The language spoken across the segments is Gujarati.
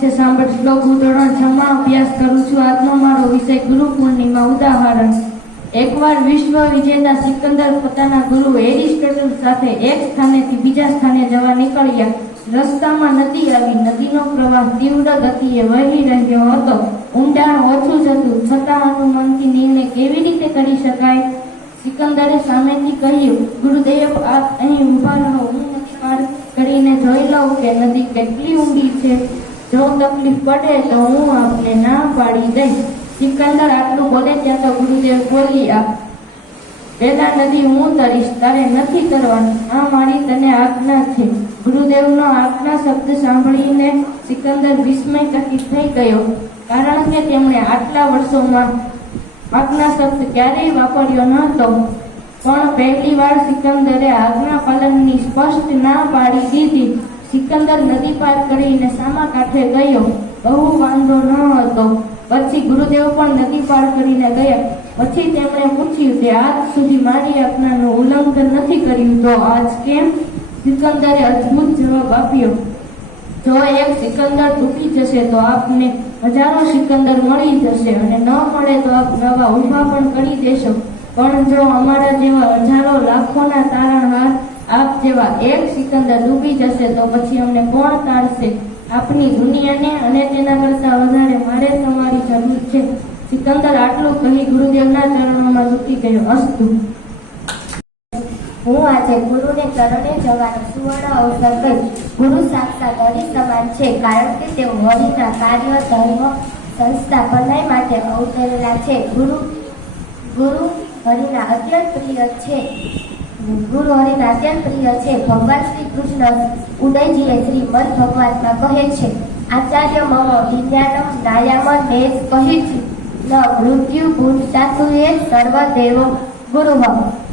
છે સાંભળ શ્લોક. હું ધોરણ 6 માં અભ્યાસ કરું છું. આજનો મારો વિષય ગુરુ પૂર્ણિમા. ઉદાહરણ. એકવાર વિશ્વ વિજેતા સિકંદર પોતાના ગુરુ એરિસ્ટોટલ સાથે એક સ્થાનેથી બીજા સ્થાને જવા નીકળ્યા. રસ્તામાં નદી આવી. નદીનો પ્રવાહ તીવ્ર ગતિએ વહી રહ્યો હતો. ઊંડાણ ઓછું જ હતું, છતાં અનુમાનથી નિર્ણય કેવી રીતે કરી શકાય? સિકંદરે સામેથી કહ્યું, ગુરુદેવ, આપ અહીં ઊભા રહો, હું નદી પાર કરીને જોઈ લઉં કે નદી કેટલી ઊંડી છે. જો તકલીફ પડે તો હું આપને ના પાડી દઈશ. સિકંદર આટલું બોલે ત્યાં તો ગુરુદેવ બોલ્યા, પેલા નદી હું તરીશ, તારે નથી તરવાનું. આ મારી તને આજ્ઞા છે. ગુરુદેવનો આજ્ઞા શબ્દ સાંભળીને સિકંદર વિસ્મયચકિત થઈ ગયો, કારણ કે તેમણે આટલા વર્ષોમાં આજ્ઞા શબ્દ ક્યારેય વાપર્યો ન હતો. પણ પહેલી વાર સિકંદરે આજ્ઞા પાલનની સ્પષ્ટ ના પાડી દીધી. સિકંદર નદી પાર કરીને સામા કાંઠે ગયો. બહુ વાંધો ન હતો. પછી ગુરુદેવ પણ નદી પાર કરીને ગયા. પછી તેમણે પૂછ્યું કે આજ સુધી મારી આજ્ઞાનું ઉલ્લંઘન નથી કર્યું, તો આજ કેમ? સિકંદરે અદ્ભુત જવાબ આપ્યો, જો એક સિકંદર તૂટી જશે તો આપને હજારો સિકંદર મળી જશે, અને ન મળે તો આપ નવા ઊભા પણ કરી દેશો. પણ જો અમારા જેવા હજારો લાખોના તારણહાર આપ જેવા એક સિકંદર ડૂબી જશે તો પછી અમને કોણ તારશે? આપની દુનિયાને અને તેના કરતા વધારે મારે તમારી જરૂર છે. સિકંદર આટલું કહી ગુરુદેવના ચરણોમાં ઝૂકી ગયો. અસ્તુ. હું આજે ગુરુને ચરણે જવાનો સુવર્ણ અવસર કહીશ. ગુરુ સાક્ષાત હરિ સમાન છે, કારણ કે તેઓ હરિના કાર્ય, ધર્મ, સંસ્થા ભલાઈ માટે અવતરેલા છે. ગુરુ હરિના અત્યંત પ્રિય છે. ભગવાન શ્રી કૃષ્ણ ઉદયજીએ શ્રીમદ ભગવતમાં કહે છે, આચાર્ય મમ વિદ્યાનમ નાયામ નેજ કહી ન મૃત્યુ ભૂષાતુએ સર્વદેવ ગુરુ.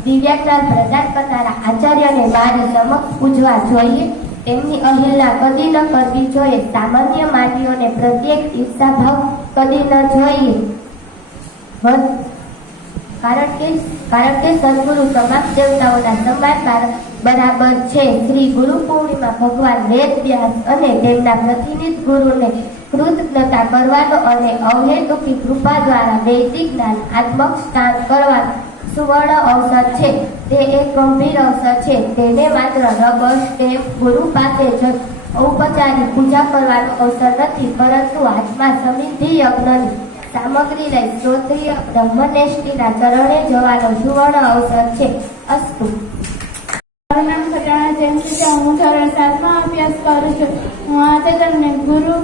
દિવ્યાજ્ઞાન પ્રદાન કરનારા આચાર્યને મારી સમક્ષ પૂજવા જોઈએ. તેમની અવહેલના કદી ન કરવી જોઈએ. સામાન્ય માનવીઓને પ્રત્યેક ઈર્ષાભાવ કદી ન જોઈએ, કારણ કે સદગુરુ તમામ દેવતાઓના સમાન બરાબર છે. શ્રી ગુરુ પૂર્ણિમા ભગવાન વેદ વ્યાસ અને તેમના પ્રતિનિધિ ગુરુને કૃતજ્ઞતા કરવાનો અને અહેતુકી કૃપા દ્વારા વૈદિક જ્ઞાન આત્મક સ્નાન કરવાનો સુવર્ણ અવસર છે. તે એક ગંભીર અવસર છે. તેને માત્ર રબર સ્ટેપ ગુરુ પાસે જ ઔપચારિક પૂજા કરવાનો અવસર નથી, પરંતુ હાથમાં સમિધિ યજ્ઞની સામગ્રી લઈ શ્રોત્રિય બ્રહ્મનેષ્ઠીના ચરણે જવાનો સુવર્ણ અવસર છે. અસ્તુ. મારું નામ ખટાણા જયંતિ છે. હું ધોરણ 7 માં અભ્યાસ કરું છું. હું આજે તમને ગુરુ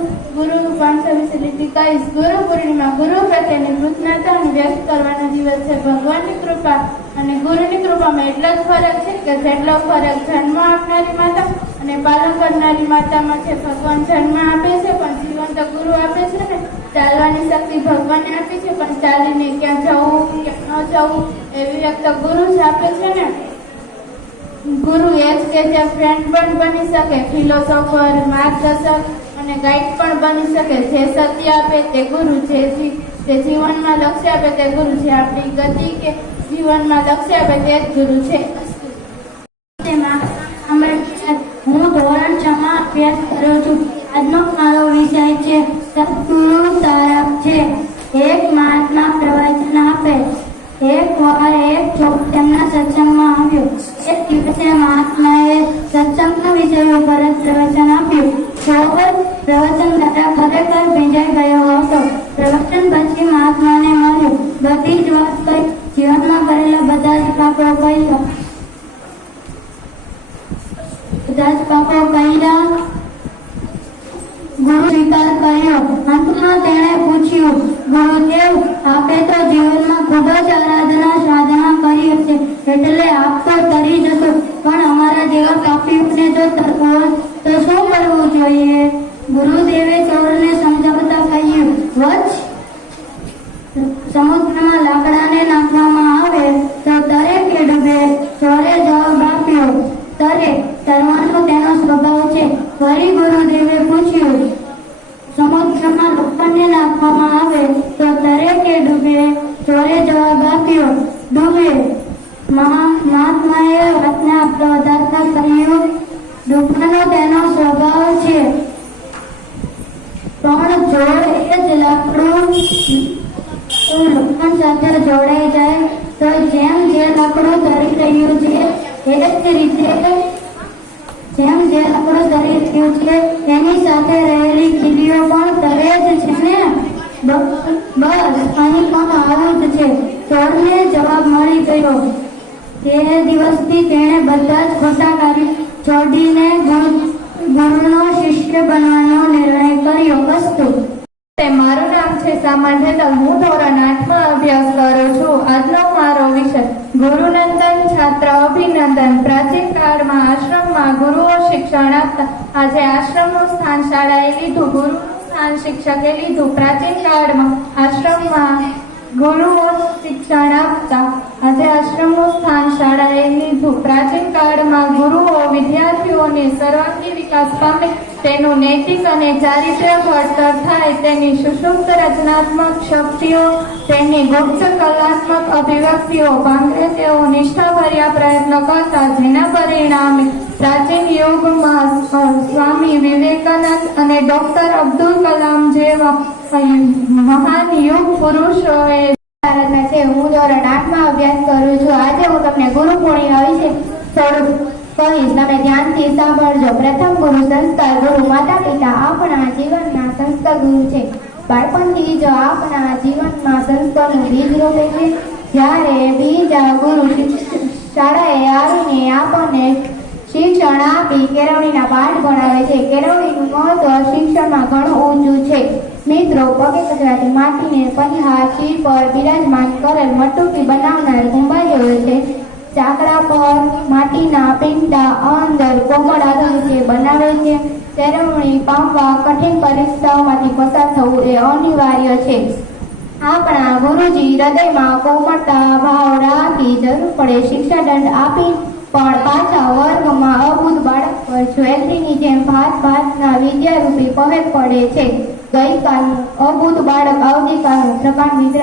પાંચસો વિશે કહીશ. ગુરુ પૂર્ણિમા ગુરુ પ્રત્યેની કૃતજ્ઞતા વ્યક્ત કરવાનો દિવસ છે. ભગવાનની કૃપા અને ગુરુની કૃપામાં એટલો જ ફરક છે કે જેટલો ફરક જન્મ આપનારી માતા અને પાલન કરનારી માતામાં છે. ભગવાન જન્મ આપે છે પણ જીવન તો ગુરુ આપે છે ને. ચાલવાની શક્તિ ભગવાને આપી છે, પણ ચાલીને ક્યાં જવું ક્યાં ન જવું એવી વ્યક્ત ગુરુ જ આપે છે ને. ગુરુ એ જ કે જે ફ્રેન્ડ પણ બની શકે, ફિલોસોફર, માર્ગદર્શક અને ગાઈડ પણ બની શકે. જે સત્ય આપે તે ગુરુ છે, જે જીવનમાં લક્ષ્ય આપે તે ગુરુ છે. આપણી ગતિ કે જીવનમાં લક્ષ્ય આપે તે જ ગુરુ છે. હું ધોરણ 6 માં અભ્યાસ કરું છું. આજનો મારો વિષય છે સદગુરુ તારક છે. એક મહાત્મા પ્રવચન આપે. એક વાર એક છોકરો તેમના સત્સંગમાં આવ્યો. એક દિવસે મહાત્માએ સત્સંગના વિષય ઉપર પ્રવચન આપ્યું. છોકરો પ્રવચન દ્વારા ખરેખર ભીંજાઈ ગયો હતો. પ્રવચન પછી મહાત્માને મળ્યું. બધી જ વાત કરી. જીવનમાં કરેલા બધા જ પાપો કહ્યા. ગુરુ સ્વીકાર કર્યો. અંતમાં તેણે પૂછ્યું, ગુરુદેવ, આપે તો જીવનમાં ખૂબ જ સાધના કરી છે, એટલે આપ તો તરી જશો, પણ અમારા જેવા પાપીઓને જો તરવું હોય તો શું કરવું જોઈએ? ગુરુદેવે સૌને સમજાવતા કહ્યું, વત્સ, સમુદ્રમાં લાકડાને નાખવામાં આવે તો તરે કે ડૂબે? ચોરે જવાબ આપ્યો, તરે. તરવાનો તેનો સ્વભાવ છે. ફરી ગુરુદેવે પૂછ્યું, સમુદ્રમાં લોખંડને નાખવામાં આવે તો તરે કે ડૂબે? ચોરે જવાબ આપ્યો, ડૂબે. મહાત્માએ વાતને આગળ વધારતા કહ્યું, ડૂબવાનો તેનો સ્વભાવ છે. રીતે જેમ જે આપણું શરીર થયું છે તેની સાથે રહેલી ખીલીઓ પણ તરે જ છે ને? બસ અહીં પણ આવું જ છે. ચોરને જવાબ મળી ગયો. તે દિવસથી તેણે બધા જ ખોટા કાર્ય છોડીને ગુરુનો શિષ્ય બનવાનો નિર્ણય કર્યો. અસ્તુ. મારું નામ છે સામાન હેતલ. હું ધોરણ 8માં અભ્યાસ કરું છું. આજનો મારો વિષય ગુરુનંદન છાત્ર અભિનંદન. પ્રાચીન કાળમાં આશ્રમમાં ગુરુઓ શિક્ષણ આપતા. આજે આશ્રમનું સ્થાન શાળાએ લીધું, ગુરુનું સ્થાન શિક્ષકે લીધું. પ્રાચીન કાળમાં આશ્રમમાં ગુરુઓ શિક્ષણ આપતા. આજે આશ્રમનું સ્થાન શાળાએ લીધું. પ્રાચીન કાળમાં ગુરુઓ વિદ્યાર્થીઓને સર્વાંગી વિકાસ પામે, તેનું નૈતિક અને ચારિત્ર્ય ઘડતર થાય, તેની સુષુપ્ત રચનાત્મક શક્તિઓ, તેની ગુપ્ત કલાત્મક અભિવ્યક્તિઓ પાંગરે તેઓ નિષ્ઠાભર્યા પ્રયત્ન કરતા, જેના પરિણામે પ્રાચીન યુગમાં સ્વામી વિવેકાનંદ અને ડોક્ટર અબ્દુલ કલામ જેવા મહાન યુગ પુરુષોએ ભારતના છે. હું ધોરણ 8માં અભ્યાસ કરું છું. આજે હું તમને ગુરુ પૂર્ણિમા વિશે થોડું કહીશ. તમે ધ્યાનથી સાંભળજો. પ્રથમ ગુરુ સંસ્કાર. ગુરુ માતા પિતા આપણા જીવનના સંસ્કાર ગુરુ છે. બાળપણથી જ આપણા જીવનમાં સંસ્કારનું બીજ રોપે છે. જ્યારે બીજ ગુરુ શાળાએ આવીને આપણને શિક્ષણ આપી કેળવણીના પાઠ ભણાવે છે. કેળવણીનું મહત્વ શિક્ષણમાં ઘણું ઊંચું છે. મિત્રો, પગે કચરાથી માટીને પંહાર શીર પર બિરાજમાન કરેલ મટુકી બનાવનાર કુંભારીઓ છે. ચાકડા પર માટીના પીંડા અંદર કોમળ આકૃતિ બનાવે છે. કેળવણી પામવા કઠિન પરીક્ષાઓમાંથી પસાર થવું એ અનિવાર્ય છે. આપણા ગુરુજી હૃદયમાં કોમળતા ભાવ રાખી જરૂર પડે શિક્ષાદંડ આપી પણ પાછા વર્ગમાં અબુધ બાળક પર જ્વેલરીની જેમ ભાતના વિદ્યારૂપી પહોંચ પડે છે. ગઈકાલનું અબુધ બાળક આવતીકાલનું પ્રકાંડ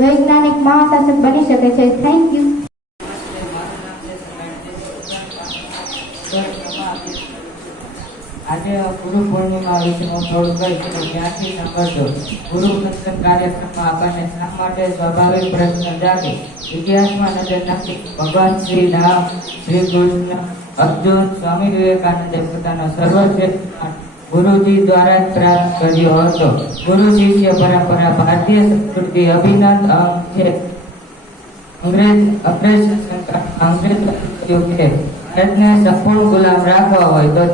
વૈજ્ઞાનિક મહાશાસક બની શકે છે. Thank you. આજે ગુરુ પૂર્ણિમા વિશે હું થોડું કહીશ તો ત્યાંથી સાંભળજો. ગુરુ નંદન કાર્યક્રમમાં આપણને શા માટે સ્વાભાવિક પ્રશ્ન જાગે. ઇતિહાસમાં નજર નાખી ભગવાન શ્રી રામ, શ્રી કૃષ્ણ, અર્જુન, સ્વામી વિવેકાનંદે પોતાનો સર્વશ્રેષ્ઠ ગુરુજી દ્વારા જ પ્રાપ્ત કર્યો હતો. ગુરુ શિષ્ય પરંપરા ભારતીય સંસ્કૃતિ અભિન્ન અંગ છે. અંગ્રેજ ભારતને સંપૂર્ણ ગુલામ રાખવા હોય તો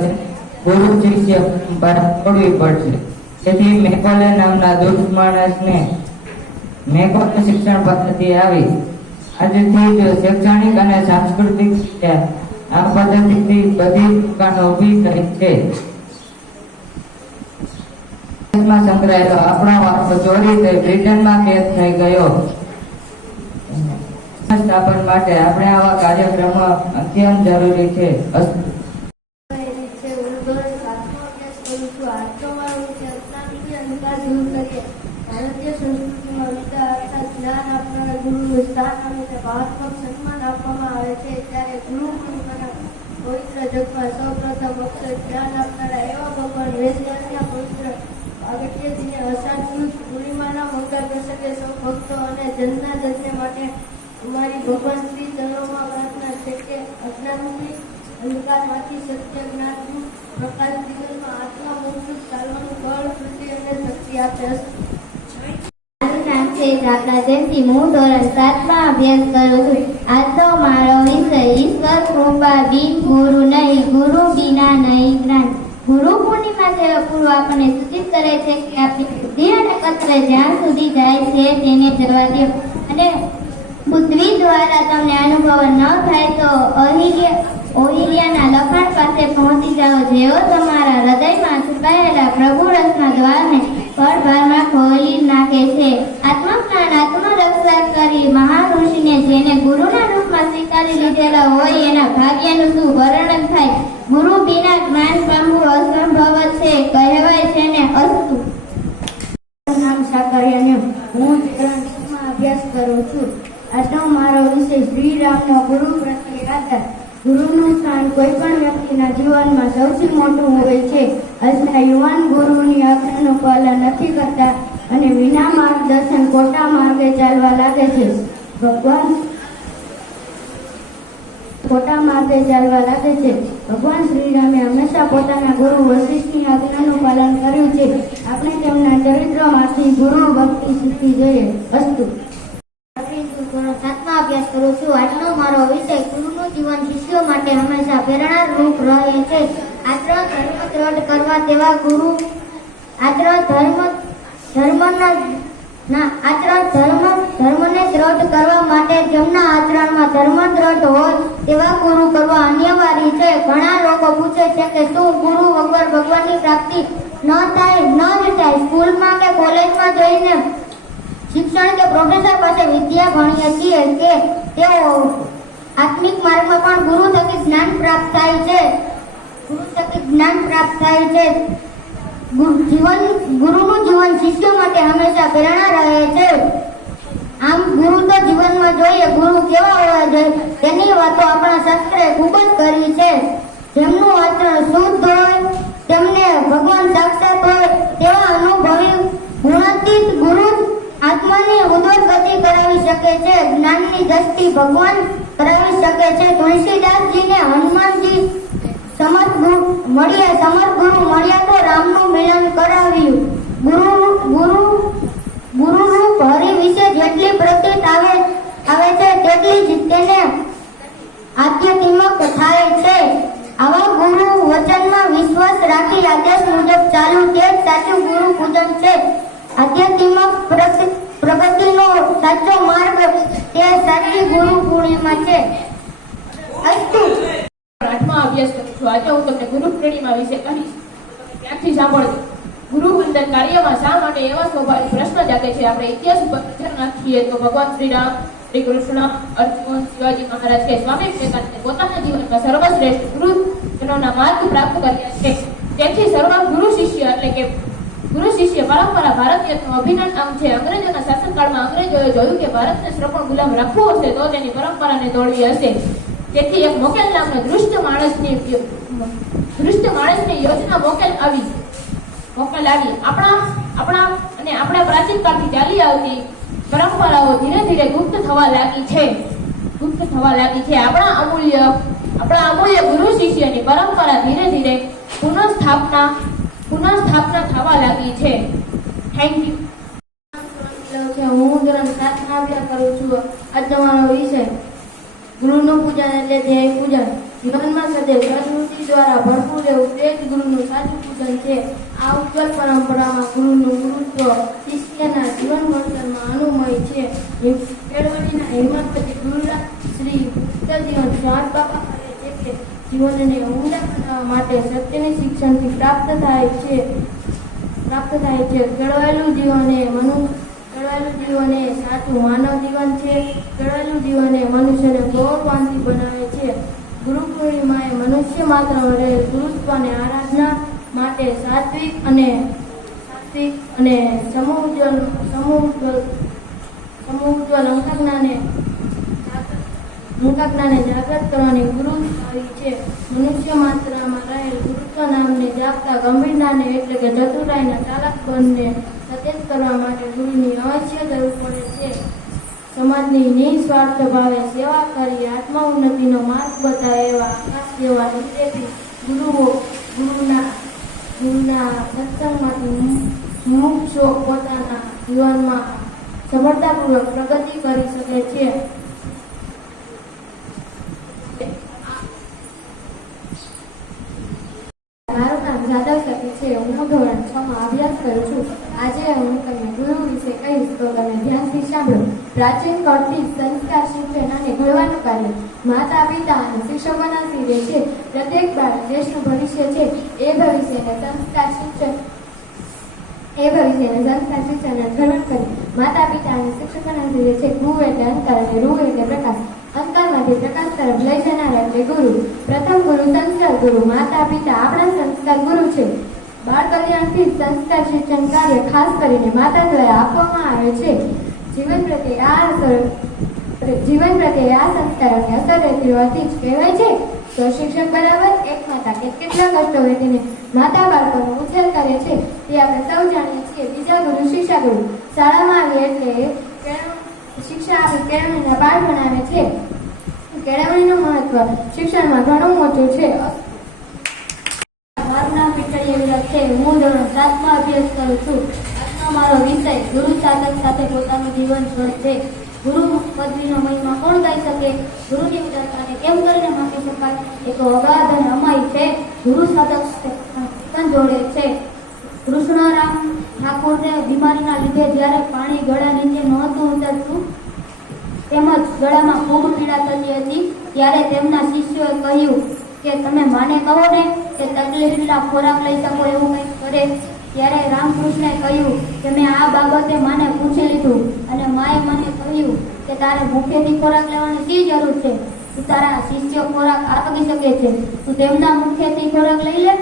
ગુરુ શિષ્ય પરંપરા છોડવી પડશે. તેથી મેકોલે નામના દૂત માણસને મેકોલે શિક્ષણ પદ્ધતિ આવી. આજથી જ શૈક્ષણિક અને સાંસ્કૃતિક આ પદ્ધતિથી બધી દુકાનો ઊભી થઈ છે. સંકળાયેલો આપણો વારસો ચોરી થઈ બ્રિટનમાં કેદ થઈ ગયો. સ્થાપન માટે આપણે આવા કાર્યક્રમો અત્યંત જરૂરી છે. ભારતીય સંસ્કૃતિમાં વિદ્યા અર્થાત જ્ઞાન આપનારા ગુરુનું સ્થાન અને ભાવાત્મક સન્માન આપવામાં આવે છે. ત્યારે ગુરુ પૂર્ણિમાના પવિત્ર જગમાં સૌપ્રથમ અક્ષર જ્ઞાન આપનારા એવા ભગવાન વેદવ્યાસના પવિત્ર આગટ્યજીને અષાઢ સુદ પૂર્ણિમાના મંગળ પ્રસંગે સૌ ભક્તો અને જનતા જનને માટે અમારી ભગવાન શ્રી ચરણોમાં પ્રાર્થના છે કે અજ્ઞાનથી અંધકારમાંથી સત્ય જ્ઞાનનું પ્રકાશ જીવનમાં આત્મા મુક્ત ચાલવાનું બળ, બુદ્ધિ અને શક્તિ આપે. મારું નામ છે દાખલા જયંતિ. હું ધોરણ 7માં અભ્યાસ કરું છું. આજનો મારો વિષય ઈશ્વર કૃપા બિન ગુરુ નહીં, ગુરુ વિના નહીં જ્ઞાન. ગુરુ પૂર્ણિમા જેવા પૂર્વ આપણને સૂચિત કરે છે કે આપણી બુદ્ધિ અને કતરે જ્યાં સુધી જાય છે તેને જવા દો અને બુદ્ધિ દ્વારા તમને અનુભવ ન થાય તો ઓહિરિયાના લખાણ પાસે પહોંચી જાઓ, જેઓ તમારા હૃદયમાં છુપાયેલા પ્રભુ રસના દ્વારને પળભારમાં ખોલી નાખે છે. આત્મજ્ઞાન આત્મરક્ષા કરી મહાન ઋષિને જેને ગુરુના રૂપમાં સ્વીકારી લીધેલા હોય એના ભાગ્યનું શું વર્ણન થાય. ગુરુ વિના જ્ઞાન પામવું અસંભવ છે, કહેવાય છે ને. અસ્તુ. નામ સાકરિયા. હું ધોરણ 10માં અભ્યાસ કરું છું. આજનો મારો વિષય શ્રી રામનો ગુરુ પ્રત્યે આદર. ગુરુનું સ્થાન કોઈ પણ વ્યક્તિના જીવનમાં સૌથી મોટું હોય છે. આજના યુવાન ગુરુની આજ્ઞાનું પાલન નથી કરતા અને વિના માર્ગદર્શન ખોટા માર્ગે ચાલવા લાગે છે. ખોટા માર્ગે ચાલવા લાગે છે. ભગવાન શ્રીરામે હંમેશા પોતાના ગુરુ વશિષ્ઠની આજ્ઞાનું પાલન કર્યું છે. આપણે તેમના ચરિત્રમાંથી ગુરુ ભક્તિ શીખવી જોઈએ. અસ્તુ. સાતમા અભ્યાસ કરું છું. આજનો મારો વિષય ગુરુનું જીવન શિષ્યો માટે હંમેશા પ્રેરણારૂપ રહે છે. આચરણ ધર્મ દ્રઢ કરવા તેવા ગુરુ આચરણ ધર્મને દ્રઢ કરવા માટે જેમના આચરણમાં ધર્મ દ્રઢ હોય તેવા ગુરુ કરવા અનિવાર્ય છે. ઘણા લોકો પૂછે છે કે શું ગુરુ વગર ભગવાનની પ્રાપ્તિ ન જ થાય? સ્કૂલમાં કે કોલેજમાં જઈને શિક્ષણ કે પ્રોફેસર પાસે વિદ્યા ભણીએ છીએ કે તેઓ આત્મિક માર્ગમાં પણ ગુરુ થકી જ્ઞાન પ્રાપ્ત થાય છે. ગુરુનું જીવન શિષ્યો માટે હંમેશા પ્રેરણા રહે છે. આમ ગુરુ તો જીવનમાં જોઈએ. ગુરુ કેવા હોવા જોઈએ તેની વાતો આપણા શાસ્ત્રે ખૂબ જ કરી છે. જેમનું આચરણ શુદ્ધ હોય, તેમને ભગવાન સાક્ષાત હોય તેવા અનુભવી ગુણાતીત ગુરુ આત્માની ઉદોગતિ કરાવી શકે છે. જ્ઞાનની દ્રષ્ટિ ભગવાન કરાવી શકે છે. તુલસીદાસજીને હનુમાનજી સમર્થ ગુરુ મળ્યા તો રામનું મિલન કરાવ્યું. ગુરુરૂપ હરિ વિશે જેટલી પ્રતીત આવે છે તેટલી જ તેને આધ્યાત્મિક થાય છે. આવા ગુરુ વચનમાં વિશ્વાસ રાખી આદેશ મુજબ ચાલુ તે જ સાચું ગુરુ પૂજન છે. આધ્યાત્મિક પ્રગતિનો સાચો માર્ગ તે સાચી ગુરુ પૂર્ણિમા છે. અસ્તુ. આઠમા અભ્યાસ કરું છું. આજે હું તમને ગુરુ પૂર્ણિમા વિશે કહીશ. ત્યાંથી સાંભળજો. ગુરુ વંદન કાર્યમાં શા માટે એવા સ્વાભાવિક પ્રશ્ન જાગે છે? આપણે ઇતિહાસ ઉપર નજર નાખીએ તો ભગવાન શ્રીરામ, શ્રી કૃષ્ણ, અર્જુન, શિવાજી મહારાજ કે સ્વામી વિવેકાનંદે પોતાના જીવનમાં સર્વશ્રેષ્ઠ ગુરુજનોના માર્ગ પ્રાપ્ત કર્યા છે. તેથી સર્વ ગુરુ શિષ્ય એટલે કે ગુરુ શિષ્ય પરંપરા ભારતીયનું અભિન્ન અંગ છે. અંગ્રેજોના શાસનકાળમાં અંગ્રેજોએ જોયું કે ભારતને શ્રવણ ગુલામ રાખવું હશે તો તેની પરંપરાને તોડવી હશે. તેથી એક મોકેલ નામનો દૃષ્ટ માણસની યોજના મોકેલ આવી. આપણા પ્રાચીન કાળથી ચાલી આવતી પરંપરાઓ ધીરે ધીરે ગુપ્ત થવા લાગી છે. આપણા અમૂલ્ય ગુરુ શિષ્યની પરંપરા ધીરે ધીરે પુનઃસ્થાપના થવા લાગી છે. Thank you. હું ધોરણ 7 અભ્યાસ કરું છું. આજનો મારો વિષય ગુરુનું પૂજન એટલે ધ્યેય પૂજન. જીવનમાં સદૈવ સદબુદ્ધિ દ્વારા ભરપૂર રહેવું તે જ ગુરુનું સાચું પૂજન છે. આ ઉજ્જવલ પરંપરામાં ગુરુનું ગુરુત્વ શિષ્યના જીવન ઘડતરમાં અનુમય છે. કેળવણીના હેમંતપતિ ગુરુરાજ શ્રી જીવન સ્વાદ બાબા કહે છે કે જીવનને ઊંડા બનાવવા માટે સત્યની શિક્ષણથી પ્રાપ્ત થાય છે. કેળવાયેલું જીવન એ સાચું માનવ જીવન છે. કેળવાયેલું જીવન એ મનુષ્યને ગૌરવાન્વિત બનાવે છે. ગુરુ પૂર્ણિમાએ મનુષ્ય માત્ર રહેલ ગુરુત્વને આરાધના માટે સાત્વિક અને સમુજ્જવલ અંકજ્ઞાને જાગૃત કરવાની ગુરુ આવી છે. મનુષ્ય માત્રામાં રહેલ ગુરુત્વ નામને જાગતા ગંભીર જ્ઞાને એટલે કે ચતુરાઈના ચાલાક બનને સચેત કરવા માટે ગુરુની અવશ્ય જરૂર પડે છે. સમાજની નિસ્વાર્થ ભાવે સેવા કરી આત્મા ઉન્નતિનો માર્ગ બતાવે એવા આકાશ જેવા નિર્દેશી ગુરુના સત્સંગમાંથી મુમુક્ષુઓ પોતાના જીવનમાં સફળતાપૂર્વક પ્રગતિ કરી શકે છે. મારું નામ જાદવ સતી છે. હું ધોરણ 6 માં અભ્યાસ કરું છું. આજે હું તમને ગુરુ વિશે કહીશ તો તમે ધ્યાનથી સાંભળો. પ્રાચીન કાળથી સંસ્કાર શિક્ષણ અને ઘડવાનું કાર્ય માતા પિતા અને શિક્ષકોના શિરે છે. પ્રત્યેક બાળક દેશનું ભવિષ્ય છે. એ ભવિષ્યને સંસ્કાર શિક્ષણ અને ઘડવાનું કરે. માતા પિતા અને શિક્ષકોના શિરે છે. ગુરુ એટલે અંતર અને રૂ એટલે પ્રકાશ. અંતરમાંથી પ્રકાશ તરફ લઈ જનાર એટલે ગુરુ. પ્રથમ ગુરુ સંસ્કાર ગુરુ. માતા પિતા આપણા સંસ્કાર ગુરુ છે. બાળ કલ્યાણથી સંસ્કાર શિક્ષણ કાર્ય ખાસ કરીને માતા દ્વારા આપવામાં આવે છે. જીવન પ્રત્યે આ સંસ્કારોની અસર રહેતી હોવાથી જ કહેવાય છે તો શિક્ષક બરાબર એક માતા કેટલા કષ્ટો વેઠીને માતા બાળકોનો ઉછેર કરે છે તે આપણે સૌ જાણીએ છીએ. બીજા ગુરુ શિક્ષા ગુરુ. શાળામાં આવે એટલે શિક્ષા આપી કેળવણીના બાળ બનાવે છે. કેળવણીનું મહત્વ શિક્ષણમાં ઘણું મોટું છે. મારું નામ પીટળીયા વિરાજ છે. હું ધોરણ 7 માં અભ્યાસ કરું છું. આજનો મારો વિષય ગુરુ સાધક સાથે પોતાનું જીવન છે. ગુરુ પદવીનો મહિમા કોણ ગાઈ શકે? ગુરુની ઉદારતાને કેમ કરીને માપી શકાય? એ તો અગાધ અને અમાય છે. ગુરુ સાધક જોડે છે. કૃષ્ણરામ ઠાકોરને બીમારીના લીધે જ્યારે પાણી ગળા નીચે નહોતું ઉતરતું તેમજ ગળામાં ખૂબ પીડા થતી હતી ત્યારે તેમના શિષ્યોએ કહ્યું કે તમે માને કહો ને કે તકલીફના ખોરાક લઈ શકો એવું કંઈક કરે. ત્યારે રામકૃષ્ણે કહ્યું કે મેં આ બાબતે માને પૂછી લીધું અને માએ મને કહ્યું કે તારે મુખેથી ખોરાક લેવાની શી જરૂર છે? તું તારા શિષ્યો ખોરાક આપી શકે છે, તું તેમના મુખેથી ખોરાક લઈ લે.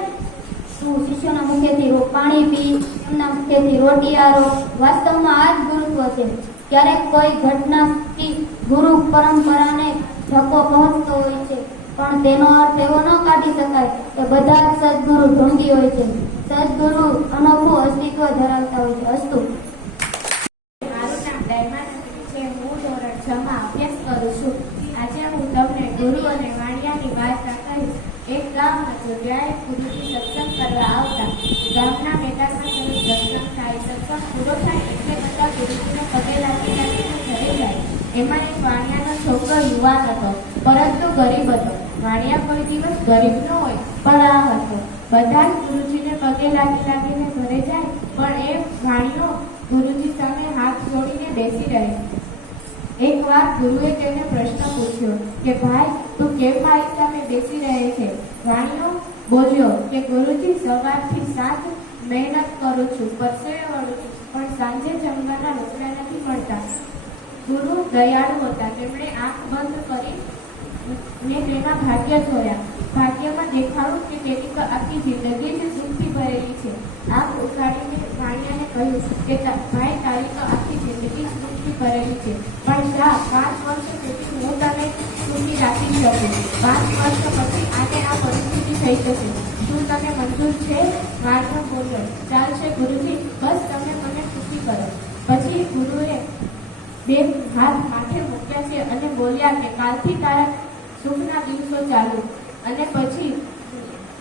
તું શિષ્યોના મુખેથી પાણી પી, તેમના મુખેથી રોટી આરો. વાસ્તવમાં આ જ ગુરુત્વ છે. ક્યારેક કોઈ ઘટનાથી ગુરુ પરંપરાને ધક્કો પહોંચતો હોય છે, પણ તેનો અર્થ એવો ન કાઢી શકાય કે બધા જ સદગુરુ ઢોંગી હોય છે. સદગુરુ અનોખું અસ્તિત્વ ધરાવતા હોય છે. અસ્તુ. મારું નામ દૈમાનંદ છે. હું ધોરણ 6 માં અભ્યાસ કરું છું. આજે હું તમને ગુરુ અને વાણિયાની વાર્તા કહીશ. એક ગામ હતું જ્યાં એક ગુરુજી સત્સંગ કરવા આવતા. ગામના મેદાનમાં તેનું સત્સંગ થાય. સત્સંગ પૂરો થાય એટલે બધા ગુરુજીને પગે લાગીને ઘરે જાય. એમાં એક વાણિયાનો છોકરો યુવાન હતો, પરંતુ ગરીબ હતો. વાણિયા કોઈ દિવસ ગરીબ ન હોય, પણ આ હતો. બધા જ ગુરુજીને પગે લાગીને ઘરે જાય, પણ એ વાણિયો ગુરુજી સામે હાથ જોડીને બેસી રહે. એકવાર ગુરુએ તેને પ્રશ્ન પૂછ્યો કે ભાઈ, તું કેમ મારી સામે બેસી રહે છે? વાણિયો બોલ્યો કે ગુરુજી, સવારથી સાંજ મહેનત કરું છું, પરસેવે વળું છું, પણ સાંજે જમવાના રોટલા નથી મળતા. ગુરુ દયાળુ હતા. તેમણે આંખ બંધ કરી ને તેના ભાગ્ય જોયા. ભાગ્યમાં દેખાડું કે તેની તો આખી જિંદગી જ દુઃખથી ભરેલી છે. આંખ ઉઘાડીને વાણિયાને કહ્યું કે ભાઈ, તારી તો આખી જિંદગી જ દુઃખથી ભરેલી છે, પણ શા 5 વર્ષ સુધી હું તને સુખી રાખી શકું? 5 વર્ષ પછી આને આ પરિસ્થિતિ થઈ જશે. શું તને મંજૂર છે? વાણિયો બોલ્યો, ચાલશે ગુરુજી, બસ તમે મને સુખી કરો. પછી ગુરુએ 2 હાથ માથે મૂક્યા છે અને બોલ્યા કે કાલથી તારા સુખના દિવસો ચાલુ. અને પછી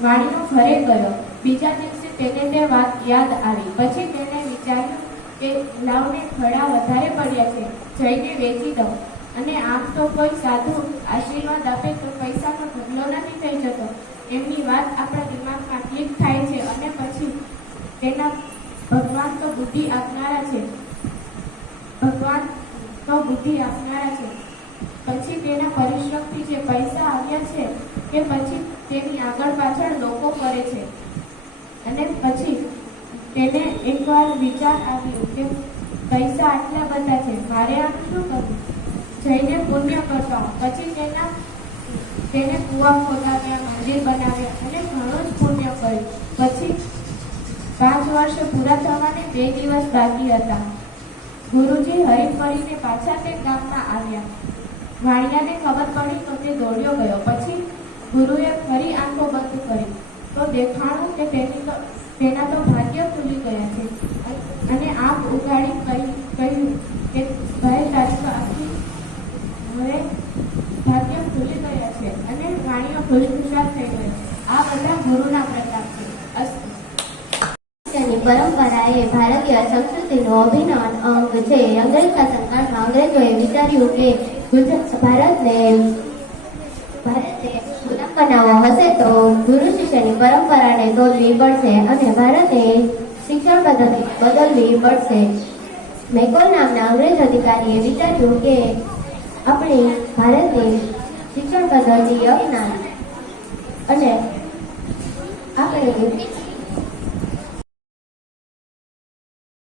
વાણીનો ઘરે ગયો. બીજા દિવસે તેને તે વાત યાદ આવી. પછી તેને વિચાર્યું કે લાવને ખડા વધારે પડ્યા છે, જઈને વેચી દઉં. અને આમ તો કોઈ સાધુ આશીર્વાદ આપે તો પૈસાનો ઢગલો નથી થઈ જતો. એમની વાત આપણા દિમાગમાં ક્લિક થાય છે અને પછી તેના ભગવાન તો બુદ્ધિ આપનારા છે. પછી તેના પરિશ્રમથી જે પૈસા આવ્યા છે કે પછી તેની આગળ પાછળ લોકો કરે છે. અને પછી તેને એકવાર વિચાર આવ્યો કે પૈસા આટલા બધા છે, મારે આનું શું કરવું? જઈને પુણ્ય કરતા. પછી તેને કુવા ખોદાવ્યા, મંદિર બનાવ્યા અને ઘણું જ પુણ્ય કર્યું. પછી 5 વર્ષ પૂરા થવાને 2 દિવસ બાકી હતા. ગુરુજી હરીફરીને પાછા તે ગામમાં આવ્યા. વાણિયાને ખબર પડી તો તે દોડ્યો ગયો. પછી ગુરુએ ફરી આંખો બંધ કરી તો દેખાણું કે તેના તો ભાગ્ય ખુલી ગયા છે. અને આંખ ઉગાડી કહ્યું કે ભાઈ, તારી તો આખી હવે ભાગ્ય ખુલી ગયા છે. અને વાણિયો ખુશખુશાલ થઈ ગયો. આ બધા ગુરુના પ્રતાપ છે. અસ્તુ. તેની પરંપરા એ ભારતીય સંસ્કૃતિનો અભિન્ન અંગ છે. અંગ્રેજ શાસનકાળમાં અંગ્રેજોએ વિચાર્યું કે ભારતને ગુલામ બનાવવો હશે તો ગુરુ શિષ્યની પરંપરાને તોડવી પડશે અને ભારતે શિક્ષણ પદ્ધતિ બદલવી પડશે. મેકોલ નામના અંગ્રેજ અધિકારીએ વિચાર્યું કે આપણે ભારતની શિક્ષણ પદ્ધતિ અપનાવી અને આપણે